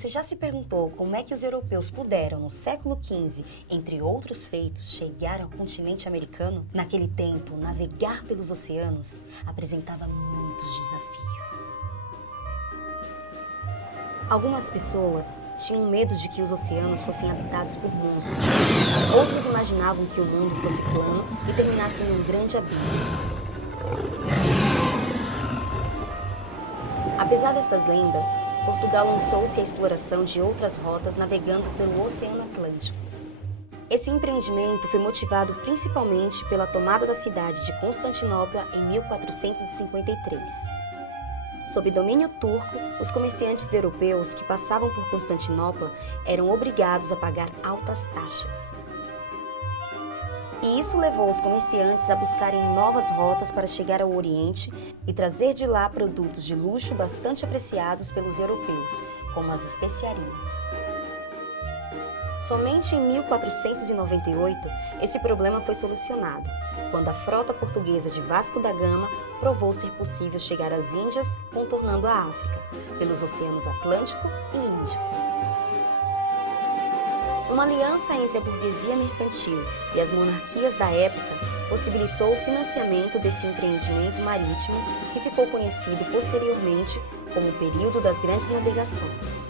Você já se perguntou como é que os europeus puderam, no século XV, entre outros feitos, chegar ao continente americano? Naquele tempo, navegar pelos oceanos apresentava muitos desafios. Algumas pessoas tinham medo de que os oceanos fossem habitados por monstros. Outros imaginavam que o mundo fosse plano e terminasse em um grande abismo. Apesar dessas lendas, Portugal lançou-se à exploração de outras rotas navegando pelo Oceano Atlântico. Esse empreendimento foi motivado principalmente pela tomada da cidade de Constantinopla em 1453. Sob domínio turco, os comerciantes europeus que passavam por Constantinopla eram obrigados a pagar altas taxas. E isso levou os comerciantes a buscarem novas rotas para chegar ao Oriente e trazer de lá produtos de luxo bastante apreciados pelos europeus, como as especiarias. Somente em 1498, esse problema foi solucionado, quando a frota portuguesa de Vasco da Gama provou ser possível chegar às Índias, contornando a África, pelos oceanos Atlântico e Índico. Uma aliança entre a burguesia mercantil e as monarquias da época possibilitou o financiamento desse empreendimento marítimo que ficou conhecido posteriormente como o período das grandes navegações.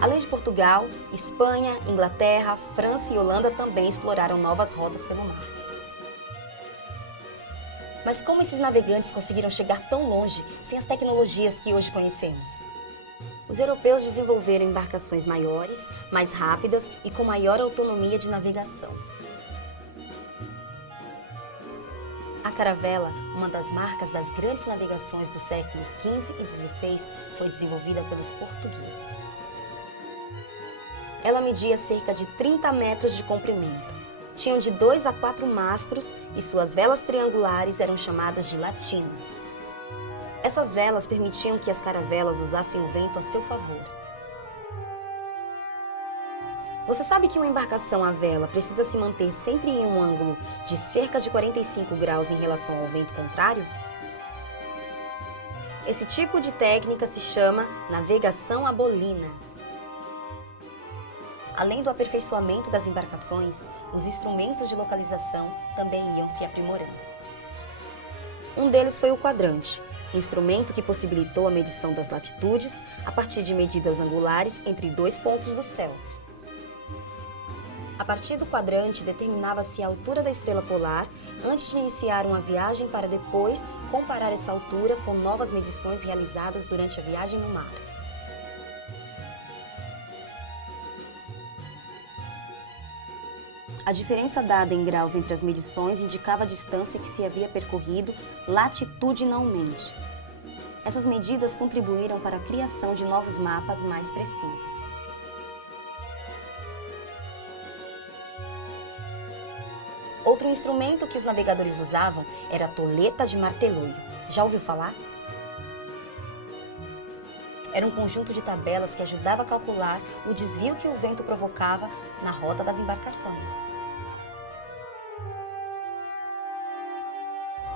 Além de Portugal, Espanha, Inglaterra, França e Holanda também exploraram novas rotas pelo mar. Mas como esses navegantes conseguiram chegar tão longe sem as tecnologias que hoje conhecemos? Os europeus desenvolveram embarcações maiores, mais rápidas e com maior autonomia de navegação. A caravela, uma das marcas das grandes navegações dos séculos XV e XVI, foi desenvolvida pelos portugueses. Ela media cerca de 30 metros de comprimento. Tinham de 2 a 4 mastros e suas velas triangulares eram chamadas de latinas. Essas velas permitiam que as caravelas usassem o vento a seu favor. Você sabe que uma embarcação à vela precisa se manter sempre em um ângulo de cerca de 45 graus em relação ao vento contrário? Esse tipo de técnica se chama navegação à bolina. Além do aperfeiçoamento das embarcações, os instrumentos de localização também iam se aprimorando. Um deles foi o quadrante, instrumento que possibilitou a medição das latitudes a partir de medidas angulares entre 2 pontos do céu. A partir do quadrante, determinava-se a altura da estrela polar antes de iniciar uma viagem para depois comparar essa altura com novas medições realizadas durante a viagem no mar. A diferença dada em graus entre as medições indicava a distância que se havia percorrido latitudinalmente. Essas medidas contribuíram para a criação de novos mapas mais precisos. Outro instrumento que os navegadores usavam era a toleta de marteloio. Já ouviu falar? Era um conjunto de tabelas que ajudava a calcular o desvio que o vento provocava na rota das embarcações.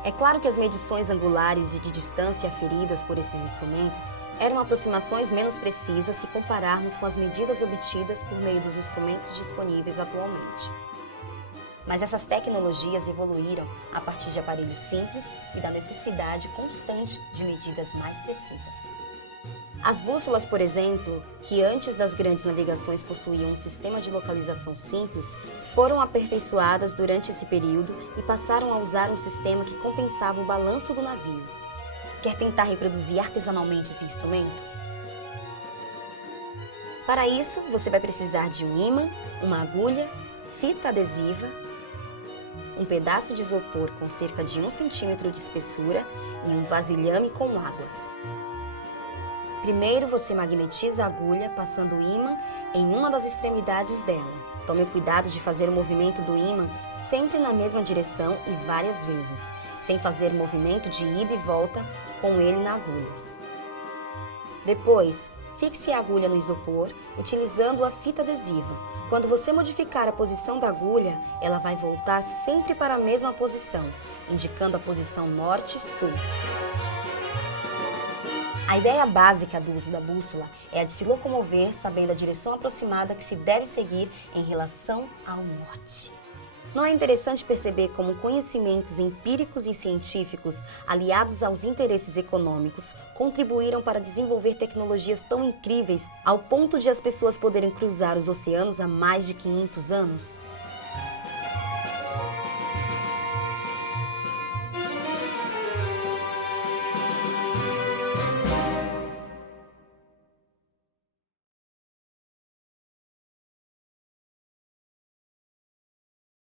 É claro que as medições angulares e de distância aferidas por esses instrumentos eram aproximações menos precisas se compararmos com as medidas obtidas por meio dos instrumentos disponíveis atualmente. Mas essas tecnologias evoluíram a partir de aparelhos simples e da necessidade constante de medidas mais precisas. As bússolas, por exemplo, que antes das grandes navegações possuíam um sistema de localização simples, foram aperfeiçoadas durante esse período e passaram a usar um sistema que compensava o balanço do navio. Quer tentar reproduzir artesanalmente esse instrumento? Para isso, você vai precisar de um ímã, uma agulha, fita adesiva, um pedaço de isopor com cerca de 1 centímetro de espessura e um vasilhame com água. Primeiro, você magnetiza a agulha passando o ímã em uma das extremidades dela. Tome cuidado de fazer o movimento do ímã sempre na mesma direção e várias vezes, sem fazer movimento de ida e volta com ele na agulha. Depois, fixe a agulha no isopor utilizando a fita adesiva. Quando você modificar a posição da agulha, ela vai voltar sempre para a mesma posição, indicando a posição norte-sul. A ideia básica do uso da bússola é a de se locomover sabendo a direção aproximada que se deve seguir em relação ao norte. Não é interessante perceber como conhecimentos empíricos e científicos, aliados aos interesses econômicos, contribuíram para desenvolver tecnologias tão incríveis ao ponto de as pessoas poderem cruzar os oceanos há mais de 500 anos?